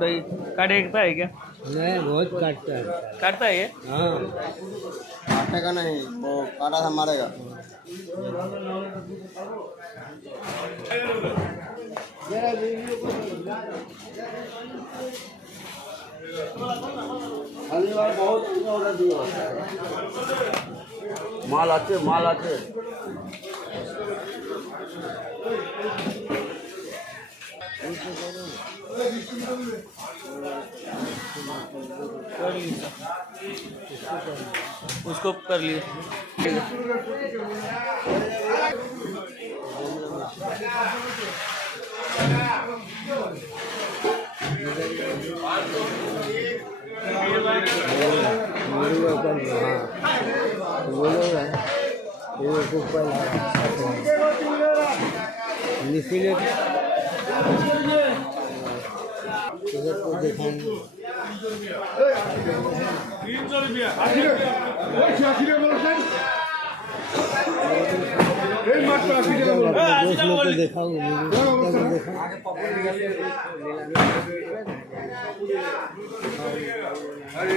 भाई काटेगा है क्या? नहीं, बहुत काटता है। काटता है ये? हाँ, काटेगा नहीं, वो काटा था मारेगा। মাল আছে, মাল আছে। उसको कर लिए। इसीलिए इधर को दिखाएंगे। 300 रुपया दोस्त लोग को दिखाऊंगा, अरे